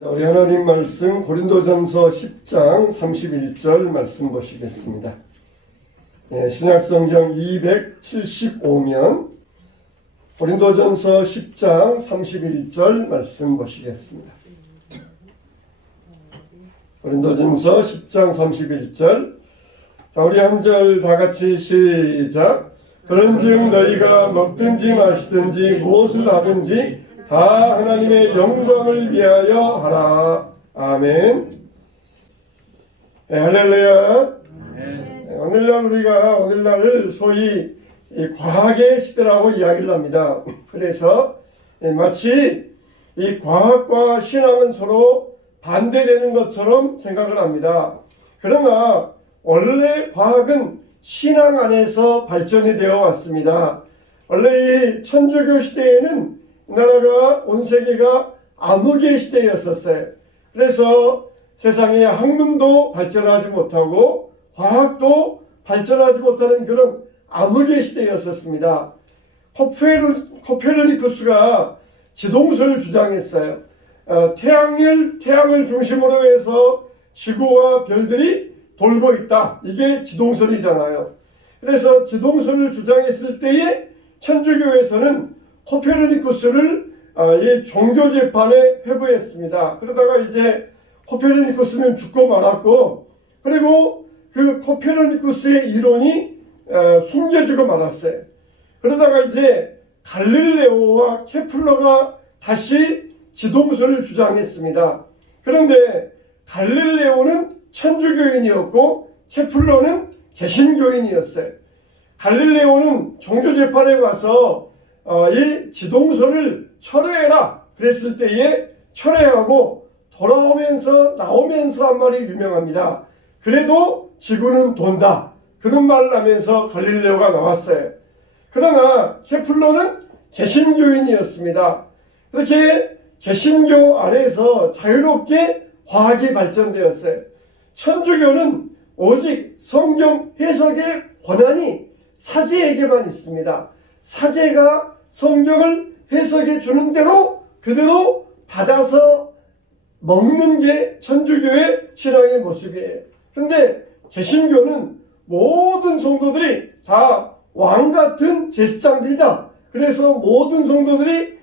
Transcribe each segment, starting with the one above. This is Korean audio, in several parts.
우리 하나님 말씀 고린도전서 10장 31절 말씀 보시겠습니다. 신약성경 275면 고린도전서 10장 31절 말씀 보시겠습니다. 고린도전서 10장 31절. 자, 우리 한 절 다 같이 시작. 그런즉 너희가 먹든지 마시든지 무엇을 하든지 다 하나님의 영광을 위하여 하라. 아멘. 할렐루야. 오늘날을 소위 과학의 시대라고 이야기를 합니다. 그래서 마치 이 과학과 신앙은 서로 반대되는 것처럼 생각을 합니다. 그러나 원래 과학은 신앙 안에서 발전이 되어 왔습니다. 원래 이 천주교 시대에는 나라가 온 세계가 암흑의 시대였었어요. 그래서 세상에 학문도 발전하지 못하고 과학도 발전하지 못하는 그런 암흑의 시대였었습니다. 코페르니쿠스가 지동설을 주장했어요. 태양을 중심으로 해서 지구와 별들이 돌고 있다. 이게 지동설이잖아요. 그래서 지동설을 주장했을 때에 천주교에서는 코페르니쿠스를 이 종교 재판에 회부했습니다. 그러다가 이제 코페르니쿠스는 죽고 말았고, 그리고 그 코페르니쿠스의 이론이 숨겨지고 말았어요. 그러다가 이제 갈릴레오와 케플러가 다시 지동설을 주장했습니다. 그런데 갈릴레오는 천주교인이었고 케플러는 개신교인이었어요. 갈릴레오는 종교 재판에 와서 이 지동설을 철회해라 그랬을 때에 철회하고 나오면서 한 말이 유명합니다. 그래도 지구는 돈다. 그런 말을 하면서 갈릴레오가 나왔어요. 그러나 케플러는 개신교인이었습니다. 이렇게 개신교 안에서 자유롭게 과학이 발전되었어요. 천주교는 오직 성경 해석의 권한이 사제에게만 있습니다. 사제가 성경을 해석해 주는 대로 그대로 받아서 먹는 게 천주교의 신앙의 모습이에요. 그런데 개신교는 모든 성도들이 다 왕같은 제사장들이다. 그래서 모든 성도들이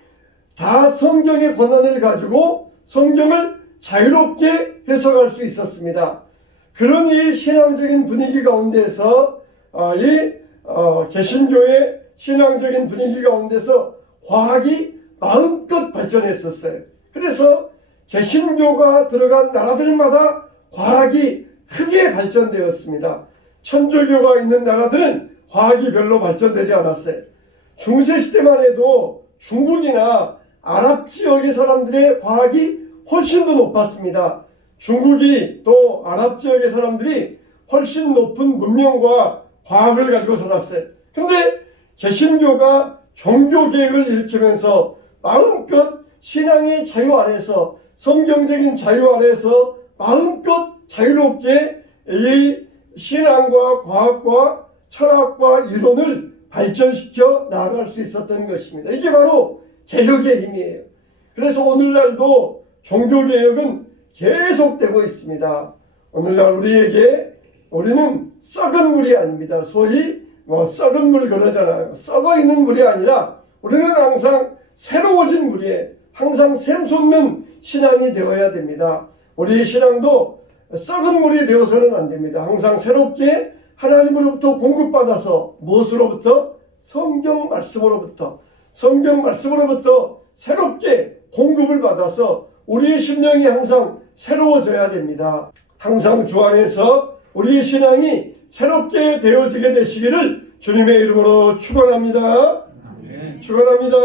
다 성경의 권한을 가지고 성경을 자유롭게 해석할 수 있었습니다. 그런 이 신앙적인 분위기 가운데서 개신교의 신앙적인 분위기 가운데서 과학이 마음껏 발전했었어요. 그래서 개신교가 들어간 나라들마다 과학이 크게 발전되었습니다. 천주교가 있는 나라들은 과학이 별로 발전되지 않았어요. 중세시대만 해도 중국이나 아랍 지역의 사람들의 과학이 훨씬 더 높았습니다. 중국이 또 아랍 지역의 사람들이 훨씬 높은 문명과 과학을 가지고 살았어요. 근데 개신교가 종교개혁을 일으키면서 마음껏 신앙의 자유 안에서 성경적인 자유 안에서 마음껏 자유롭게 이 신앙과 과학과 철학과 이론을 발전시켜 나아갈 수 있었던 것입니다. 이게 바로 개혁의 힘이에요. 그래서 오늘날도 종교개혁은 계속되고 있습니다. 오늘날 우리는 썩은 물이 아닙니다. 소위 썩은 물 그러잖아요. 썩어 있는 물이 아니라 우리는 항상 새로워진 물이에요. 항상 샘솟는 신앙이 되어야 됩니다. 우리의 신앙도 썩은 물이 되어서는 안 됩니다. 항상 새롭게 하나님으로부터 공급받아서 무엇으로부터? 성경 말씀으로부터 새롭게 공급을 받아서 우리의 심령이 항상 새로워져야 됩니다. 항상 주 안에서 우리의 신앙이 새롭게 되어지게 되시기를 주님의 이름으로 축원합니다. 축원합니다.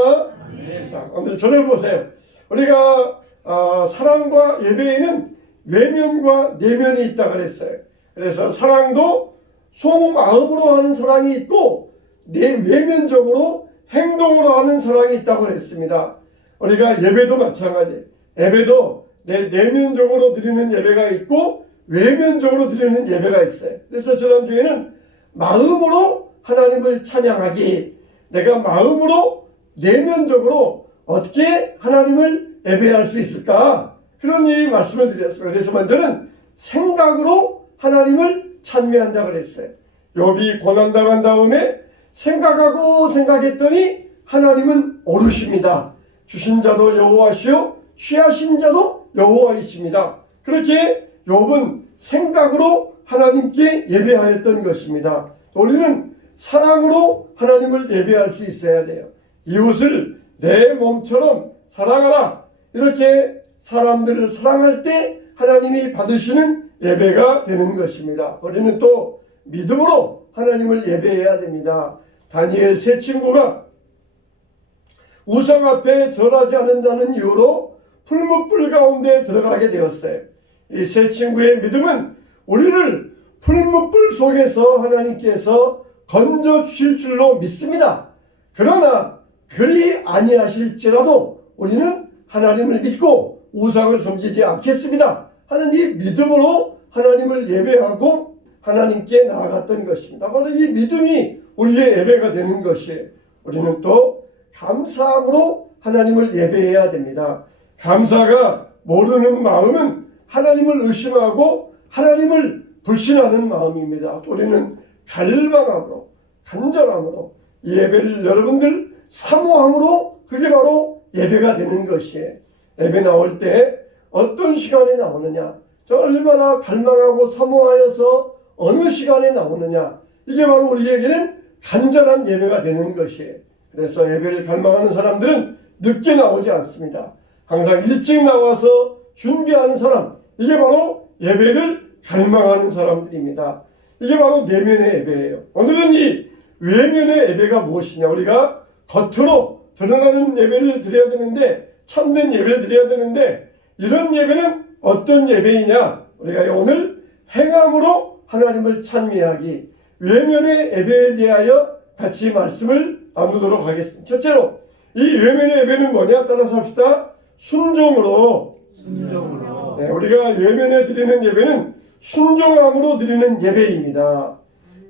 자, 오늘 저를 보세요. 우리가 사랑과 예배에는 외면과 내면이 있다 그랬어요. 그래서 사랑도 속마음으로 하는 사랑이 있고 외면적으로 행동으로 하는 사랑이 있다고 그랬습니다. 우리가 예배도 마찬가지. 예배도 내면적으로 드리는 예배가 있고 외면적으로 드리는 예배가 있어요. 그래서 지난주에는 마음으로 하나님을 찬양하기, 내가 마음으로 내면적으로 어떻게 하나님을 예배할 수 있을까? 그런 이 말씀을 드렸습니다. 그래서 먼저는 생각으로 하나님을 찬미한다 그랬어요. 욥이 고난당한 다음에 생각하고 생각했더니 하나님은 옳으십니다. 주신 자도 여호와시요 취하신 자도 여호와이십니다. 그렇게 욥은 생각으로 하나님께 예배하였던 것입니다. 우리는 사랑으로 하나님을 예배할 수 있어야 돼요. 이웃을 내 몸처럼 사랑하라. 이렇게 사람들을 사랑할 때 하나님이 받으시는 예배가 되는 것입니다. 우리는 또 믿음으로 하나님을 예배해야 됩니다. 다니엘 세 친구가 우상 앞에 절하지 않는다는 이유로 풀무불 가운데 들어가게 되었어요. 이 세 친구의 믿음은 우리를 풀무불 속에서 하나님께서 건져 주실 줄로 믿습니다. 그러나 그리 아니하실지라도 우리는 하나님을 믿고 우상을 섬기지 않겠습니다 하는 이 믿음으로 하나님을 예배하고 하나님께 나아갔던 것입니다. 바로 이 믿음이 우리의 예배가 되는 것이에요. 우리는 또 감사함으로 하나님을 예배해야 됩니다. 감사가 모르는 마음은 하나님을 의심하고 하나님을 불신하는 마음입니다. 우리는 갈망함으로 간절함으로 이 예배를 여러분들 사모함으로 그게 바로 예배가 되는 것이에요. 예배 나올 때 어떤 시간에 나오느냐, 저 얼마나 갈망하고 사모하여서 어느 시간에 나오느냐, 이게 바로 우리에게는 간절한 예배가 되는 것이에요. 그래서 예배를 갈망하는 사람들은 늦게 나오지 않습니다. 항상 일찍 나와서 준비하는 사람, 이게 바로 예배를 갈망하는 사람들입니다. 이게 바로 내면의 예배예요. 오늘은 이 외면의 예배가 무엇이냐, 우리가 겉으로 드러나는 예배를 드려야 되는데, 참된 예배를 드려야 되는데, 이런 예배는 어떤 예배이냐, 우리가 오늘 행함으로 하나님을 찬미하기, 외면의 예배에 대하여 같이 말씀을 나누도록 하겠습니다. 첫째로 이 외면의 예배는 뭐냐, 따라서 합시다. 순종으로. 네, 우리가 외면에 드리는 예배는 순종함으로 드리는 예배입니다.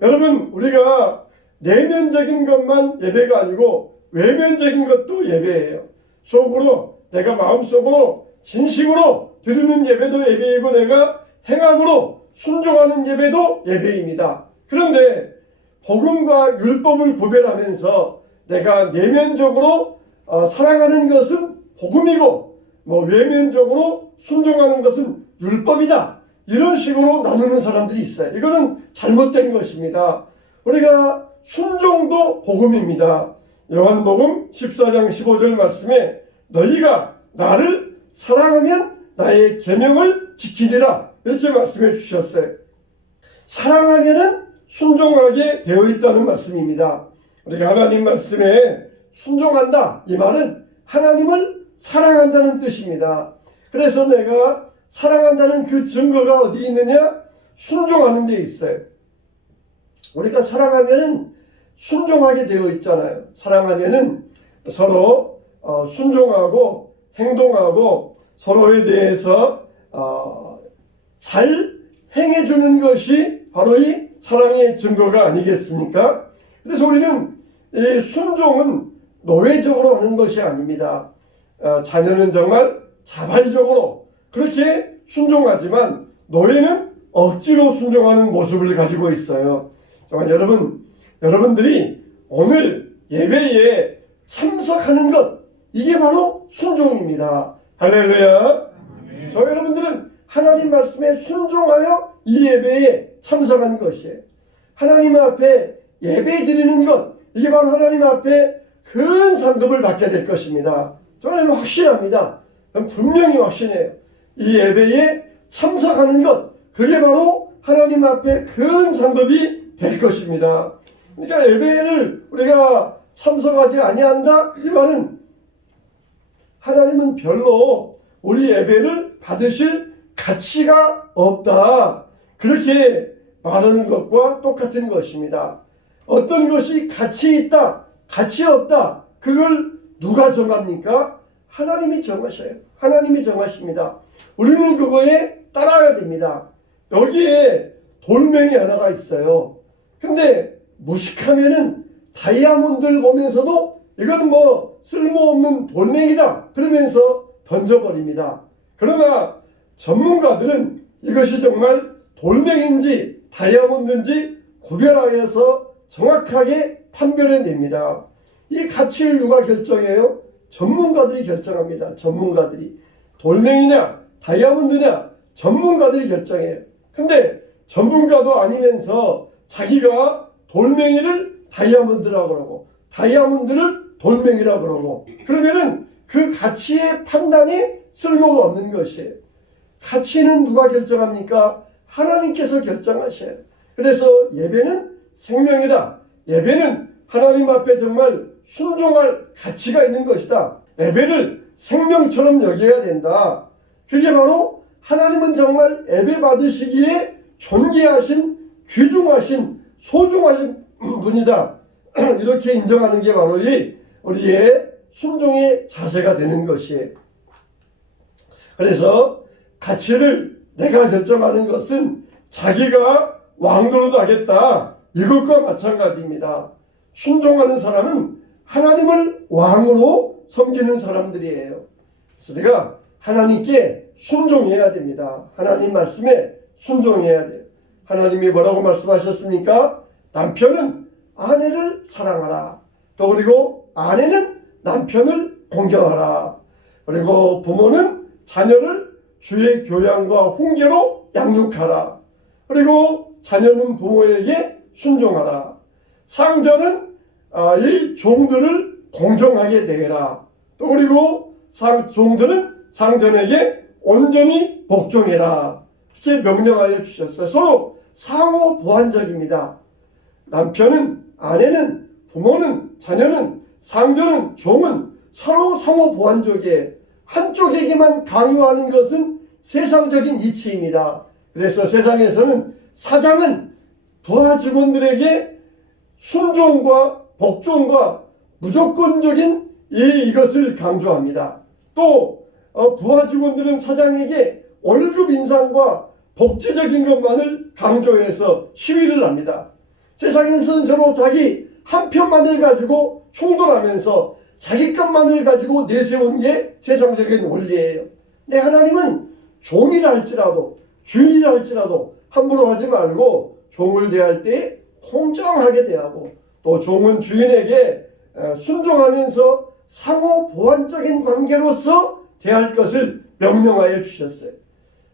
여러분, 우리가 내면적인 것만 예배가 아니고 외면적인 것도 예배예요. 속으로, 내가 마음속으로 진심으로 드리는 예배도 예배이고, 내가 행함으로 순종하는 예배도 예배입니다. 그런데 복음과 율법을 구별하면서 내가 내면적으로 사랑하는 것은 복음이고, 외면적으로 순종하는 것은 율법이다, 이런 식으로 나누는 사람들이 있어요. 이거는 잘못된 것입니다. 우리가 순종도 복음입니다. 요한복음 14장 15절 말씀에 너희가 나를 사랑하면 나의 계명을 지키리라, 이렇게 말씀해 주셨어요. 사랑하면은 순종하게 되어 있다는 말씀입니다. 우리가 하나님 말씀에 순종한다, 이 말은 하나님을 사랑한다는 뜻입니다. 그래서 내가 사랑한다는 그 증거가 어디 있느냐? 순종하는 데 있어요. 우리가 사랑하면은 순종하게 되어 있잖아요. 사랑하면은 서로 순종하고 행동하고 서로에 대해서 잘 행해주는 것이 바로 이 사랑의 증거가 아니겠습니까? 그래서 우리는 이 순종은 노예적으로 하는 것이 아닙니다. 자녀는 정말 자발적으로 그렇게 순종하지만 노예는 억지로 순종하는 모습을 가지고 있어요. 정말 여러분들이 오늘 예배에 참석하는 것, 이게 바로 순종입니다. 할렐루야. 저 여러분들은 하나님 말씀에 순종하여 이 예배에 참석한 것이에요. 하나님 앞에 예배 드리는 것, 이게 바로 하나님 앞에 큰 상급을 받게 될 것입니다. 저는 확신합니다. 분명히 확신해요. 이 예배에 참석하는 것, 그게 바로 하나님 앞에 큰 상급이 될 것입니다. 그러니까 예배를 우리가 참석하지 아니한다, 이 말은 하나님은 별로 우리 예배를 받으실 가치가 없다, 그렇게 말하는 것과 똑같은 것입니다. 어떤 것이 가치 있다, 가치 없다, 그걸 누가 정합니까? 하나님이 정하셔요. 하나님이 정하십니다. 우리는 그거에 따라야 됩니다. 여기에 돌멩이 하나가 있어요. 근데 무식하면은 다이아몬드를 보면서도 이건 쓸모없는 돌멩이다 그러면서 던져버립니다. 그러나 전문가들은 이것이 정말 돌멩인지 다이아몬드인지 구별하여서 정확하게 판별해냅니다. 이 가치를 누가 결정해요? 전문가들이 결정합니다. 전문가들이. 돌멩이냐 다이아몬드냐 전문가들이 결정해요. 근데 전문가도 아니면서 자기가 돌멩이를 다이아몬드라고 그러고 다이아몬드를 돌멩이라고 그러고 그러면은 그 가치의 판단이 쓸모가 없는 것이에요. 가치는 누가 결정합니까? 하나님께서 결정하셔요. 그래서 예배는 생명이다. 예배는 하나님 앞에 정말 순종할 가치가 있는 것이다. 예배를 생명처럼 여겨야 된다. 그게 바로 하나님은 정말 예배 받으시기에 존귀하신, 귀중하신, 소중하신 분이다. 이렇게 인정하는 게 바로 이 우리의 순종의 자세가 되는 것이에요. 그래서 가치를 내가 결정하는 것은 자기가 왕노릇 하겠다. 이것과 마찬가지입니다. 순종하는 사람은 하나님을 왕으로 섬기는 사람들이에요. 그래서 우리가 하나님께 순종해야 됩니다. 하나님 말씀에 순종해야 돼요. 하나님이 뭐라고 말씀하셨습니까? 남편은 아내를 사랑하라. 또 그리고 아내는 남편을 공경하라. 그리고 부모는 자녀를 주의 교양과 훈계로 양육하라. 그리고 자녀는 부모에게 순종하라. 상전은 이 종들을 공정하게 대해라. 또 그리고 종들은 상전에게 온전히 복종해라. 이렇게 명령하여 주셨어요. 서로 상호 보완적입니다. 남편은 아내는 부모는 자녀는 상전은 종은 서로 상호 보완적이에요. 한쪽에게만 강요하는 것은 세상적인 이치입니다. 그래서 세상에서는 사장은 부하 직원들에게 순종과 복종과 무조건적인 이것을 강조합니다. 또 부하 직원들은 사장에게 월급 인상과 복지적인 것만을 강조해서 시위를 합니다. 세상에서는 서로 자기 한 편만을 가지고 충돌하면서 자기 것만을 가지고 내세운 게 세상적인 원리예요. 근데 하나님은 종이라 할지라도 주인이라 할지라도 함부로 하지 말고 종을 대할 때 공정하게 대하고 또 종은 주인에게 순종하면서 상호 보완적인 관계로서 대할 것을 명령하여 주셨어요.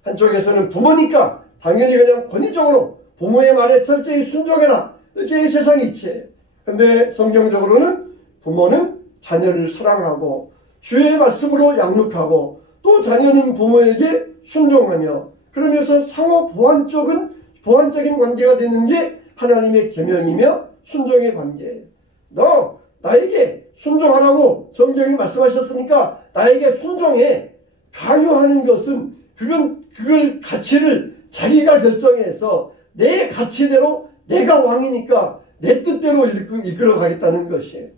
한쪽에서는 부모니까 당연히 그냥 권위적으로 부모의 말에 철저히 순종해라 이렇게 세상이 이치해요. 근데 성경적으로는 부모는 자녀를 사랑하고 주의 말씀으로 양육하고 또 자녀는 부모에게 순종하며 그러면서 상호 보완적인 관계가 되는 게 하나님의 계명이며 순종의 관계예요. 너 나에게 순종하라고 성경이 말씀하셨으니까 나에게 순종해. 강요하는 것은 그걸 가치를 자기가 결정해서 내 가치대로 내가 왕이니까 내 뜻대로 이끌어 가겠다는 것이에요.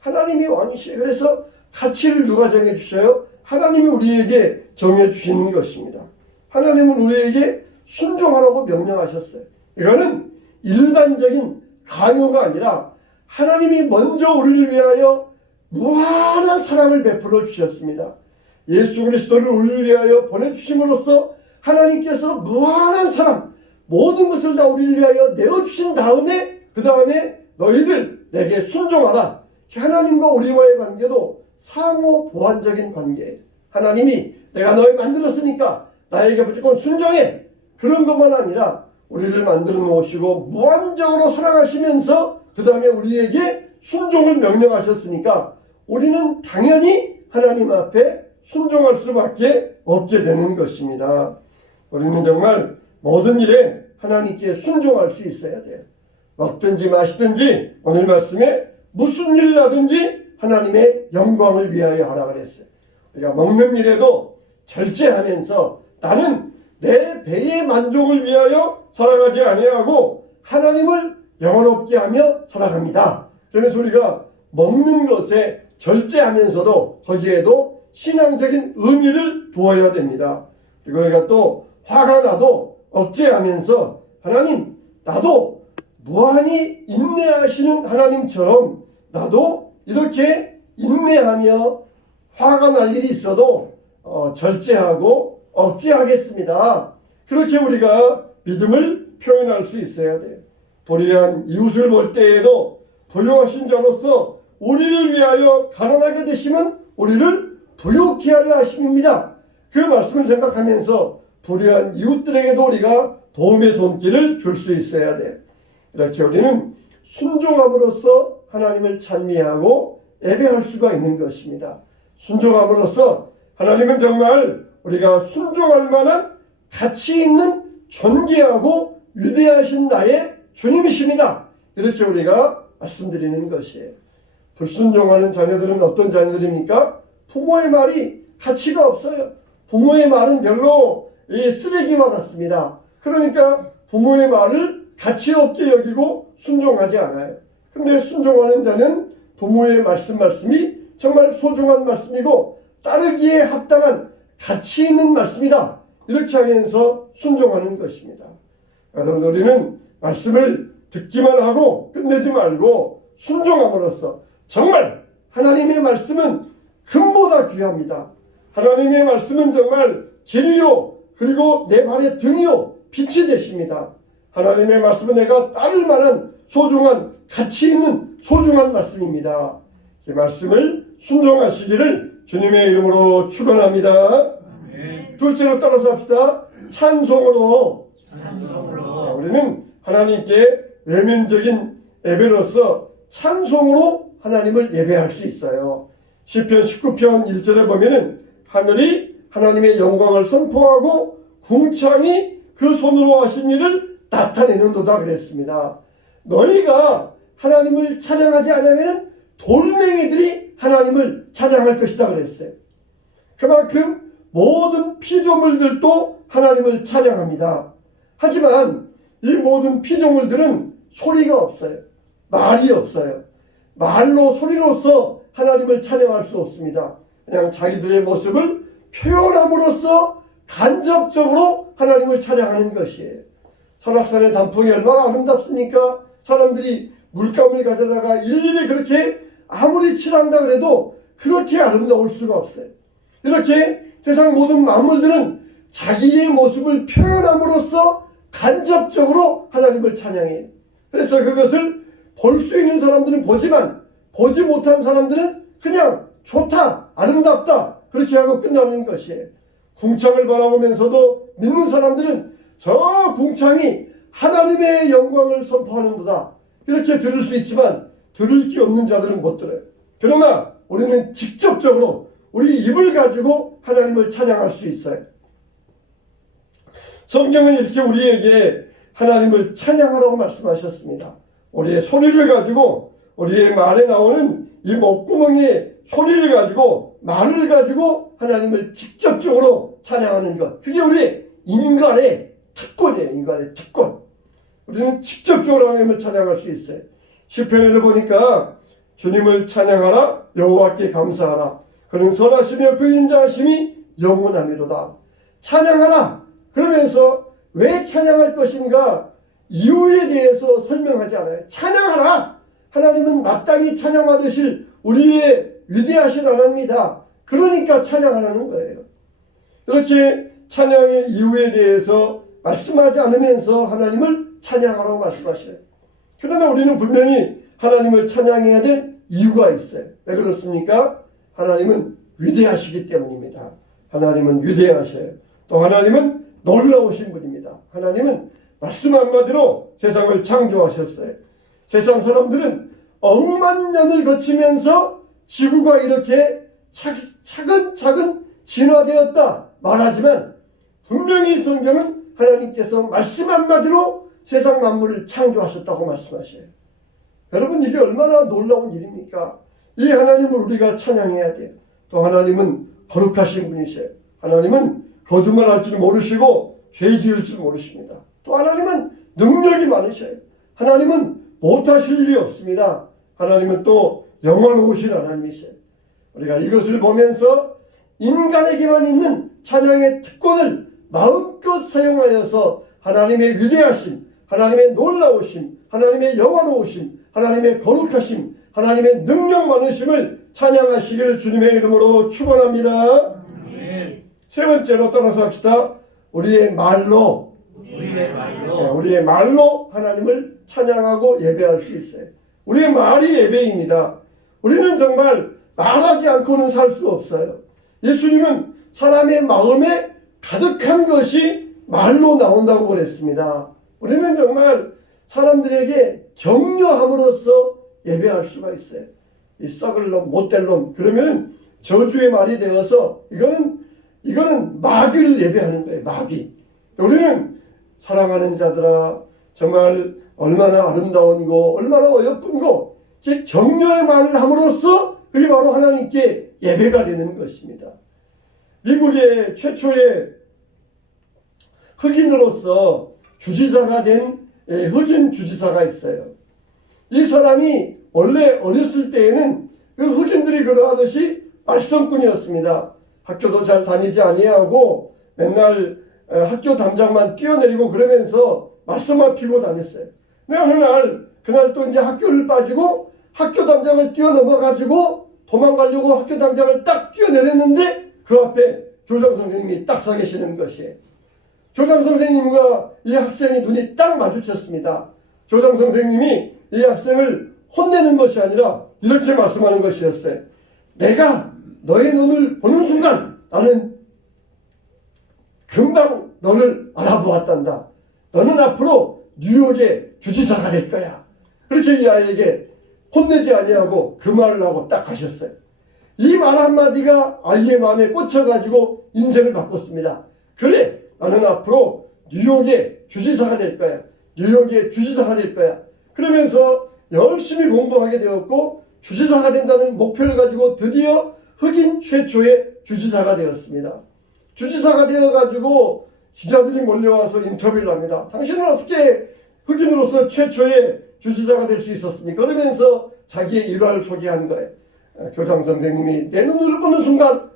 하나님이 왕이시에요. 그래서 가치를 누가 정해주셔요? 하나님이 우리에게 정해주시는 것입니다. 하나님은 우리에게 순종하라고 명령하셨어요. 이거는 일반적인 강요가 아니라 하나님이 먼저 우리를 위하여 무한한 사랑을 베풀어 주셨습니다. 예수 그리스도를 우리를 위하여 보내주심으로써 하나님께서 무한한 사랑 모든 것을 다 우리를 위하여 내어주신 다음에 그 다음에 너희들 내게 순종하라. 하나님과 우리와의 관계도 상호 보완적인 관계예요. 하나님이 내가 너희 만들었으니까 나에게 무조건 순종해. 그런 것만 아니라 우리를 만들어 놓으시고 무한적으로 사랑하시면서 그 다음에 우리에게 순종을 명령하셨으니까 우리는 당연히 하나님 앞에 순종할 수밖에 없게 되는 것입니다. 우리는 정말 모든 일에 하나님께 순종할 수 있어야 돼요. 먹든지 마시든지 오늘 말씀에 무슨 일을 하든지 하나님의 영광을 위하여 하라 그랬어요. 우리가 먹는 일에도 절제하면서 나는 내 배의 만족을 위하여 살아가지 아니하고 하나님을 영원롭게 하며 살아갑니다. 그러면서 우리가 먹는 것에 절제하면서도 거기에도 신앙적인 의미를 두어야 됩니다. 그리고 우리가 또 화가 나도 억제하면서 하나님 나도 무한히 인내하시는 하나님처럼 나도 이렇게 인내하며 화가 날 일이 있어도 절제하고 억제하겠습니다. 그렇게 우리가 믿음을 표현할 수 있어야 돼요. 불의한 이웃을 볼 때에도 부유하신 자로서 우리를 위하여 가난하게 되시면 우리를 부유케 하려 하심입니다. 그 말씀을 생각하면서 불의한 이웃들에게도 우리가 도움의 손길을 줄 수 있어야 돼요. 이렇게 우리는 순종함으로써 하나님을 찬미하고 예배할 수가 있는 것입니다. 순종함으로써 하나님은 정말 우리가 순종할 만한 가치 있는 존귀하고 위대하신 나의 주님이십니다. 이렇게 우리가 말씀드리는 것이에요. 불순종하는 자녀들은 어떤 자녀들입니까? 부모의 말이 가치가 없어요. 부모의 말은 별로 쓰레기와 같습니다. 그러니까 부모의 말을 가치 없게 여기고 순종하지 않아요. 근데 순종하는 자는 부모의 말씀이 정말 소중한 말씀이고 따르기에 합당한 가치 있는 말씀이다. 이렇게 하면서 순종하는 것입니다. 여러분, 우리는 말씀을 듣기만 하고 끝내지 말고 순종함으로써 정말 하나님의 말씀은 금보다 귀합니다. 하나님의 말씀은 정말 길이요 그리고 내 발의 등이요 빛이 되십니다. 하나님의 말씀은 내가 따를 만한 소중한 가치 있는 소중한 말씀입니다. 이 말씀을 순종하시기를 주님의 이름으로 축원합니다. 둘째로 따라서 합시다. 찬송으로. 우리는 하나님께 외면적인 예배로서 찬송으로 하나님을 예배할 수 있어요. 시편 19편 1절에 보면은 하늘이 하나님의 영광을 선포하고 궁창이 그 손으로 하신 일을 나타내는도다 그랬습니다. 너희가 하나님을 찬양하지 않으면 돌멩이들이 하나님을 찬양할 것이다 그랬어요. 그만큼 모든 피조물들도 하나님을 찬양합니다. 하지만 이 모든 피조물들은 소리가 없어요. 말이 없어요. 말로 소리로서 하나님을 찬양할 수 없습니다. 그냥 자기들의 모습을 표현함으로써 간접적으로 하나님을 찬양하는 것이에요. 설악산의 단풍이 얼마나 아름답습니까? 사람들이 물감을 가져다가 일일이 그렇게 아무리 칠한다 그래도 그렇게 아름다울 수가 없어요. 이렇게 세상 모든 만물들은 자기의 모습을 표현함으로써 간접적으로 하나님을 찬양해요. 그래서 그것을 볼 수 있는 사람들은 보지만 보지 못한 사람들은 그냥 좋다, 아름답다 그렇게 하고 끝나는 것이에요. 궁창을 바라보면서도 믿는 사람들은 저 궁창이 하나님의 영광을 선포하는도다 이렇게 들을 수 있지만 들을 게 없는 자들은 못 들어요. 그러나 우리는 직접적으로 우리 입을 가지고 하나님을 찬양할 수 있어요. 성경은 이렇게 우리에게 하나님을 찬양하라고 말씀하셨습니다. 우리의 소리를 가지고 우리의 말에 나오는 이 목구멍의 소리를 가지고 말을 가지고 하나님을 직접적으로 찬양하는 것, 그게 우리 인간의 특권이에요. 인간의 특권. 우리는 직접적으로 하나님을 찬양할 수 있어요. 시편에도 보니까 주님을 찬양하라, 여호와께 감사하라, 그는 선하시며 그 인자하심이 영원하미로다. 찬양하라 그러면서 왜 찬양할 것인가 이유에 대해서 설명하지 않아요. 찬양하라. 하나님은 마땅히 찬양받으실 우리의 위대하신 하나님이다. 그러니까 찬양하라는 거예요. 이렇게 찬양의 이유에 대해서 말씀하지 않으면서 하나님을 찬양하라고 말씀하셔요. 그러나 우리는 분명히 하나님을 찬양해야 될 이유가 있어요. 왜 그렇습니까? 하나님은 위대하시기 때문입니다. 하나님은 위대하셔요. 또 하나님은 놀라우신 분입니다. 하나님은 말씀 한마디로 세상을 창조하셨어요. 세상 사람들은 억만 년을 거치면서 지구가 이렇게 차근차근 진화되었다 말하지만 분명히 성경은 하나님께서 말씀 한마디로 세상 만물을 창조하셨다고 말씀하셔요. 여러분, 이게 얼마나 놀라운 일입니까? 이 하나님을 우리가 찬양해야 돼요. 또 하나님은 거룩하신 분이세요. 하나님은 거짓말할 줄 모르시고 죄 지을 줄 모르십니다. 또 하나님은 능력이 많으셔요. 하나님은 못하실 일이 없습니다. 하나님은 또 영원하신 하나님이세요. 우리가 이것을 보면서 인간에게만 있는 찬양의 특권을 마음껏 사용하여서 하나님의 위대하심, 하나님의 놀라우심, 하나님의 영원하심, 하나님의 거룩하심, 하나님의 능력 많으심을 찬양하시기를 주님의 이름으로 축원합니다. 세 번째로 따라서 합시다. 우리의 말로 우리의 말로 하나님을 찬양하고 예배할 수 있어요. 우리의 말이 예배입니다. 우리는 정말 말하지 않고는 살 수 없어요. 예수님은 사람의 마음에 가득한 것이 말로 나온다고 그랬습니다. 우리는 정말 사람들에게 격려함으로써 예배할 수가 있어요. 이 썩을 놈, 못될 놈, 그러면은 저주의 말이 되어서 이거는 마귀를 예배하는 거예요. 마귀. 우리는 사랑하는 자들아, 정말 얼마나 아름다운 거, 얼마나 어여쁜 거, 즉 격려의 말을 함으로써 그게 바로 하나님께 예배가 되는 것입니다. 미국의 최초의 흑인으로서 주지사가 된 흑인 주지사가 있어요. 이 사람이 원래 어렸을 때에는 그 흑인들이 그러하듯이 말썽꾼이었습니다. 학교도 잘 다니지 아니하고 맨날 학교 담장만 뛰어내리고 그러면서 말썽만 피고 다녔어요. 근데 어느 날 그날 또 이제 학교를 빠지고 학교 담장을 뛰어넘어가지고 도망가려고 학교 담장을 딱 뛰어내렸는데 그 앞에 교장 선생님이 딱 서 계시는 것이에요. 교장 선생님과 이 학생의 눈이 딱 마주쳤습니다. 교장 선생님이 이 학생을 혼내는 것이 아니라 이렇게 말씀하는 것이었어요. 내가 너의 눈을 보는 순간 나는 금방 너를 알아보았단다. 너는 앞으로 뉴욕의 주지사가 될 거야. 그렇게 이 아이에게 혼내지 아니하고 그 말을 하고 딱 가셨어요. 이 말 한마디가 아이의 마음에 꽂혀가지고 인생을 바꿨습니다. 그래, 나는 앞으로 뉴욕의 주지사가 될 거야. 뉴욕의 주지사가 될 거야. 그러면서 열심히 공부하게 되었고 주지사가 된다는 목표를 가지고 드디어 흑인 최초의 주지사가 되었습니다. 주지사가 되어가지고 기자들이 몰려와서 인터뷰를 합니다. 당신은 어떻게 흑인으로서 최초의 주지사가 될 수 있었습니까? 그러면서 자기의 일화를 소개한 거예요. 교장 선생님이 내 눈을 보는 순간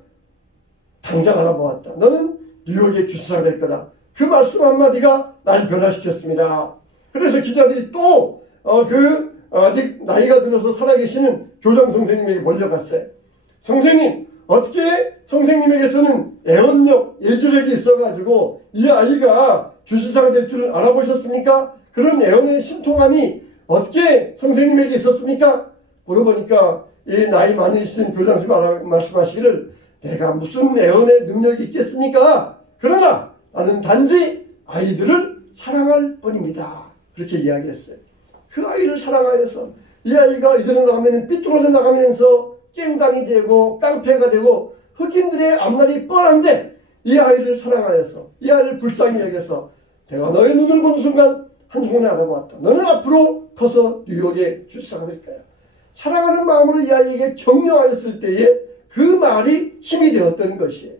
당장 알아보았다. 너는 뉴욕의 주지사가 될 거다. 그 말씀 한마디가 날 변화시켰습니다. 그래서 기자들이 또 아직 나이가 들어서 살아계시는 교장 선생님에게 몰려갔어요. 선생님, 어떻게 선생님에게서는 애언력, 예지력이 있어가지고 이 아이가 주지사가 될 줄을 알아보셨습니까? 그런 애언의 신통함이 어떻게 선생님에게 있었습니까? 물어보니까 이 나이 많으신 교장 선생님이 말씀하시기를 내가 무슨 애언의 능력이 있겠습니까? 그러나 나는 단지 아이들을 사랑할 뿐입니다. 그렇게 이야기했어요. 그 아이를 사랑하여서 이 아이가 이들은 나가면 삐뚤어져 나가면서 깽당이 되고 깡패가 되고 흑인들의 앞날이 뻔한데 이 아이를 사랑하여서 이 아이를 불쌍히 여겨서 내가 너의 눈을 보는 순간 한순간에 알아보았다. 너는 앞으로 커서 뉴욕의 주지사가 될 거야. 사랑하는 마음으로 이 아이에게 격려하였을 때에 그 말이 힘이 되었던 것이에요.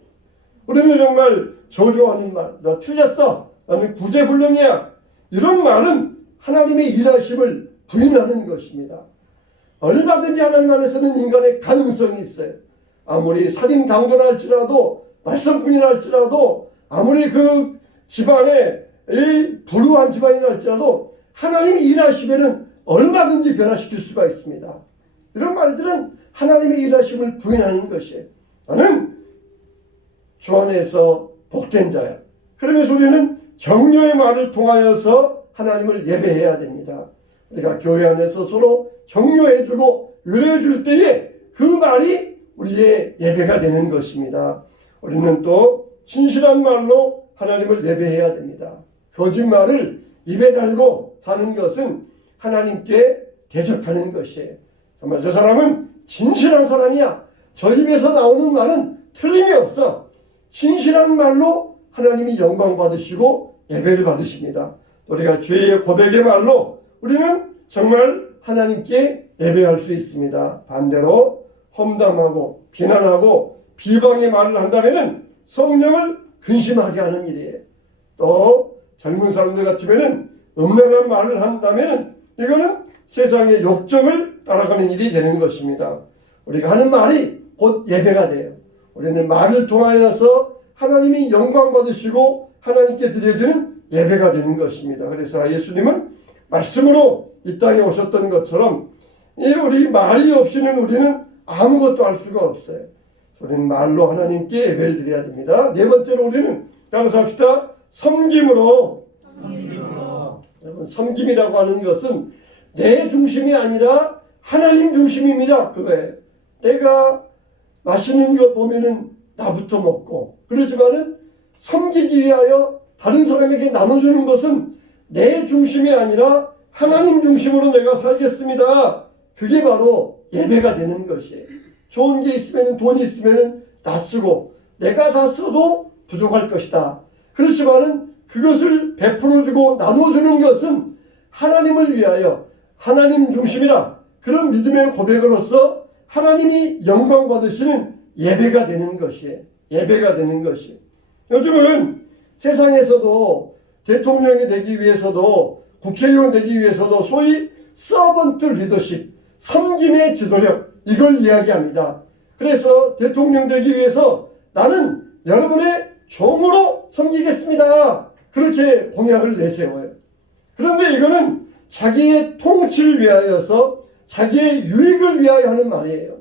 우리는 정말 저주하는 말, 너 틀렸어, 너는 구제불능이야, 이런 말은 하나님의 일하심을 부인하는 것입니다. 얼마든지 하나님 안에서는 인간의 가능성이 있어요. 아무리 살인 강도라 할지라도 말썽꾼이라 할지라도 아무리 그 집안에 이 불우한 집안이라 할지라도 하나님이 일하시면은 얼마든지 변화시킬 수가 있습니다. 이런 말들은 하나님의 일하심을 부인하는 것이에요. 나는 주 안에서 복된 자야. 그러면서 우리는 격려의 말을 통하여서 하나님을 예배해야 됩니다. 우리가 교회 안에서 서로 격려해주고 위로해줄 때에 그 말이 우리의 예배가 되는 것입니다. 우리는 또 진실한 말로 하나님을 예배해야 됩니다. 거짓말을 입에 달고 사는 것은 하나님께 대적하는 것이에요. 정말 저 사람은 진실한 사람이야. 저 입에서 나오는 말은 틀림이 없어. 진실한 말로 하나님이 영광 받으시고 예배를 받으십니다. 우리가 죄의 고백의 말로 우리는 정말 하나님께 예배할 수 있습니다. 반대로 험담하고 비난하고 비방의 말을 한다면 성령을 근심하게 하는 일이에요. 또 젊은 사람들 같으면 음란한 말을 한다면 이거는 세상의 욕정을 따라가는 일이 되는 것입니다. 우리가 하는 말이 곧 예배가 돼요. 우리는 말을 통하여서 하나님이 영광 받으시고 하나님께 드려지는 예배가 되는 것입니다. 그래서 예수님은 말씀으로 이 땅에 오셨던 것처럼 우리 말이 없이는 우리는 아무것도 할 수가 없어요. 우리는 말로 하나님께 예배를 드려야 됩니다. 네 번째로 우리는 따라서 합시다. 섬김으로. 여러분, 섬김이라고 하는 것은 내 중심이 아니라 하나님 중심입니다. 그거예요. 내가 맛있는 것 보면은 나부터 먹고, 그렇지만은 섬기기 위하여 다른 사람에게 나눠주는 것은 내 중심이 아니라 하나님 중심으로 내가 살겠습니다. 그게 바로 예배가 되는 것이에요. 좋은 게 있으면, 돈이 있으면 다 쓰고 내가 다 써도 부족할 것이다. 그렇지만은 그것을 베풀어주고 나눠주는 것은 하나님을 위하여 하나님 중심이라 그런 믿음의 고백으로서 하나님이 영광 받으시는 예배가 되는 것이에요. 예배가 되는 것이에요. 요즘은 세상에서도 대통령이 되기 위해서도 국회의원 되기 위해서도 소위 서번트 리더십, 섬김의 지도력, 이걸 이야기합니다. 그래서 대통령 되기 위해서 나는 여러분의 종으로 섬기겠습니다. 그렇게 공약을 내세워요. 그런데 이거는 자기의 통치를 위하여서 자기의 유익을 위하여 하는 말이에요.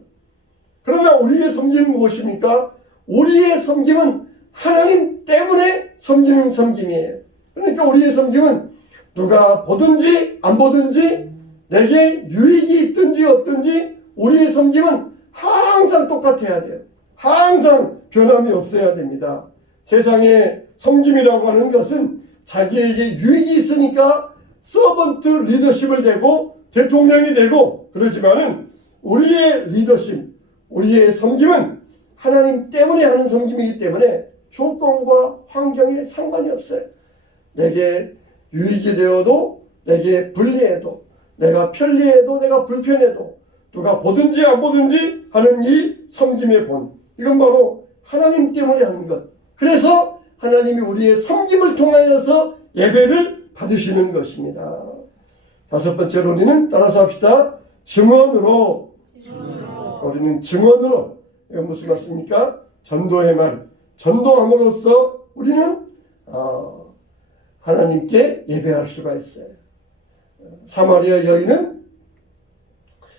그러나 우리의 섬김은 무엇입니까? 우리의 섬김은 하나님 때문에 섬기는 섬김이에요. 그러니까 우리의 섬김은 누가 보든지 안 보든지 내게 유익이 있든지 없든지 우리의 섬김은 항상 똑같아야 돼요. 항상 변함이 없어야 됩니다. 세상에 섬김이라고 하는 것은 자기에게 유익이 있으니까 서번트 리더십을 되고 대통령이 되고 그러지만은 우리의 리더십, 우리의 섬김은 하나님 때문에 하는 섬김이기 때문에 조건과 환경에 상관이 없어요. 내게 유익이 되어도 내게 불리해도 내가 편리해도 내가 불편해도 누가 보든지 안 보든지 하는 이 섬김의 본, 이건 바로 하나님 때문에 하는 것. 그래서 하나님이 우리의 섬김을 통하여서 예배를 받으시는 것입니다. 다섯 번째로 우리는 따라서 합시다. 증언으로. 우리는 증언으로. 이건 무슨 말씀입니까? 전도의 말. 전도함으로써 우리는 하나님께 예배할 수가 있어요. 사마리아 여인은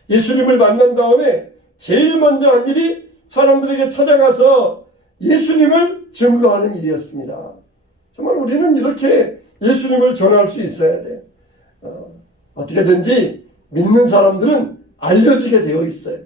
예수님을 만난 다음에 제일 먼저 한 일이 사람들에게 찾아가서 예수님을 증거하는 일이었습니다. 정말 우리는 이렇게 예수님을 전할 수 있어야 돼요. 어떻게든지 믿는 사람들은 알려지게 되어 있어요.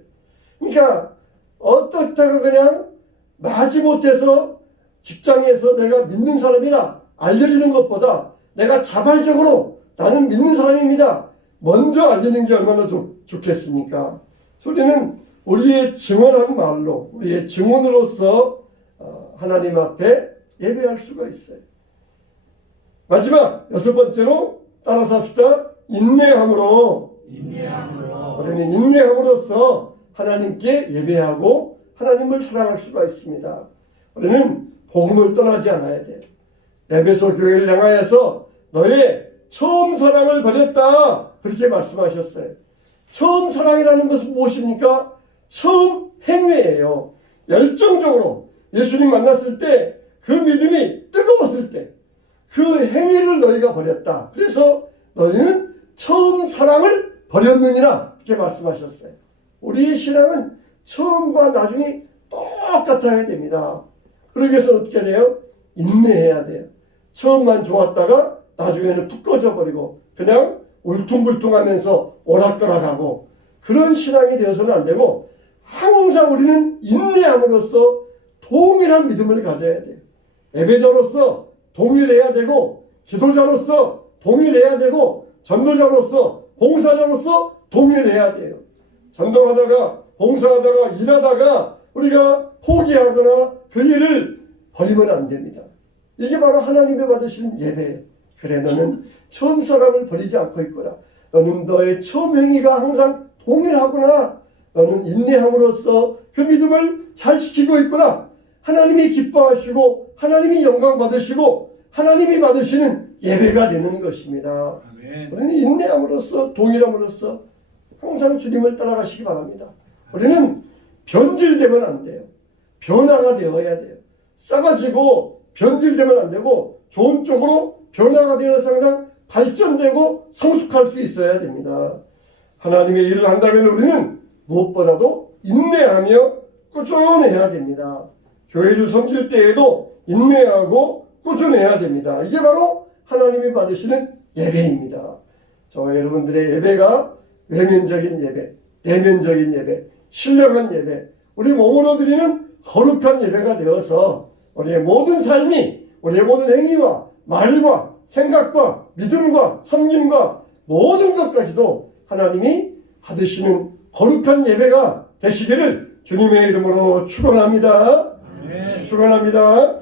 그러니까 어떻다가 그냥 마지못해서 직장에서 내가 믿는 사람이라 알려지는 것보다 내가 자발적으로 나는 믿는 사람입니다. 먼저 알리는 게 얼마나 좋겠습니까? 우리는 우리의 증언한 말로, 우리의 증언으로서 하나님 앞에 예배할 수가 있어요. 마지막 여섯 번째로 따라서 합시다. 인내함으로. 우리는 인내함으로써 하나님께 예배하고 하나님을 사랑할 수가 있습니다. 우리는 복음을 떠나지 않아야 돼요. 에베소 교회를 향하여서 너의 처음 사랑을 버렸다, 그렇게 말씀하셨어요. 처음 사랑이라는 것은 무엇입니까? 처음 행위예요. 열정적으로 예수님 만났을 때 그 믿음이 뜨거웠을 때 그 행위를 너희가 버렸다. 그래서 너희는 처음 사랑을 버렸느니라, 이렇게 말씀하셨어요. 우리의 신앙은 처음과 나중이 똑같아야 됩니다. 그러기 위해서 어떻게 돼요? 인내해야 돼요. 처음만 좋았다가 나중에는 푹 꺼져버리고 그냥 울퉁불퉁하면서 오락가락하고 그런 신앙이 되어서는 안 되고 항상 우리는 인내함으로써 동일한 믿음을 가져야 돼요. 예배자로서 동일해야 되고 기도자로서 동일해야 되고 전도자로서 봉사자로서 동일해야 돼요. 전도하다가 봉사하다가 일하다가 우리가 포기하거나 그 일을 버리면 안 됩니다. 이게 바로 하나님이 받으시는 예배예요. 그래, 너는 처음 사랑을 버리지 않고 있구나. 너는 너의 처음 행위가 항상 동일하구나. 너는 인내함으로써 그 믿음을 잘 지키고 있구나. 하나님이 기뻐하시고 하나님이 영광 받으시고 하나님이 받으시는 예배가 되는 것입니다. 아멘. 우리는 인내함으로써 동일함으로써 항상 주님을 따라가시기 바랍니다. 우리는 변질되면 안 돼요. 변화가 되어야 돼요. 싸가지고 변질되면 안 되고 좋은 쪽으로 변화가 되어서 항상 발전되고 성숙할 수 있어야 됩니다. 하나님의 일을 한다면 우리는 무엇보다도 인내하며 꾸준해야 됩니다. 교회를 섬길 때에도 인내하고 꾸준해야 됩니다. 이게 바로 하나님이 받으시는 예배입니다. 저와 여러분들의 예배가 외면적인 예배, 내면적인 예배, 신령한 예배, 우리 몸으로 드리는 거룩한 예배가 되어서 우리의 모든 삶이, 우리의 모든 행위와 말과 생각과 믿음과 섬김과 모든 것까지도 하나님이 받으시는 거룩한 예배가 되시기를 주님의 이름으로 축원합니다. 축원합니다.